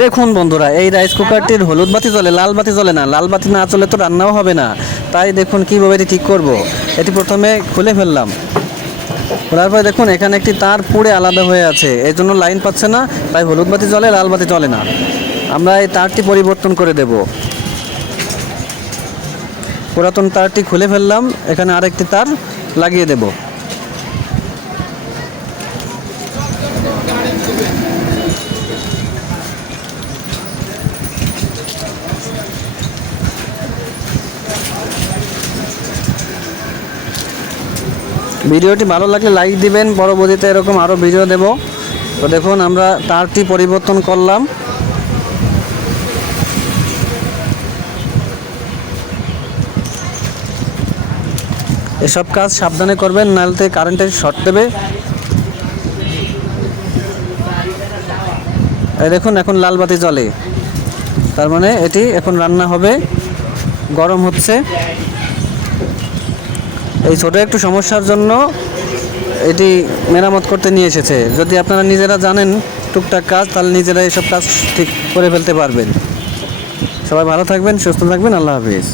দেখুন বন্ধুরা, এই রাইস কুকারটির হলুদ বাতি জ্বলে, লাল বাতি জ্বলে না। লাল বাতি না চলে তো রান্নাও হবে না। তাই দেখুন কীভাবে এটি ঠিক করব। এটি প্রথমে খুলে ফেললাম। খোলার পরে দেখুন, এখানে একটি তার পুড়ে আলাদা হয়ে আছে। এই জন্য লাইন পাচ্ছে না, তাই হলুদ বাতি জ্বলে, লাল বাতি চলে না। আমরা এই তারটি পরিবর্তন করে দেব। পুরাতন তারটি খুলে ফেললাম। এখানে আরেকটি তার লাগিয়ে দেব। ভিডিওটি ভালো লাগলে লাইক দিবেন। পরবর্তীতে এরকম আরও ভিডিও দেব। তো দেখুন, আমরা তারটি পরিবর্তন করলাম। এসব কাজ সাবধানে করবেন, নাহলে কারেন্টের শর্ট দেবে। দেখুন, এখন লাল বাতি জ্বলে। তার মানে এটি এখন রান্না হবে। গরম হচ্ছে। এই ছোটো একটু সমস্যার জন্য এটি মেরামত করতে নিয়ে এসেছে। যদি আপনারা নিজেরা জানেন টুকটাক কাজ, তাহলে নিজেরা এসব কাজ ঠিক করে ফেলতে পারবেন। সবাই ভালো থাকবেন, সুস্থ থাকবেন, আল্লাহ হাফিজ।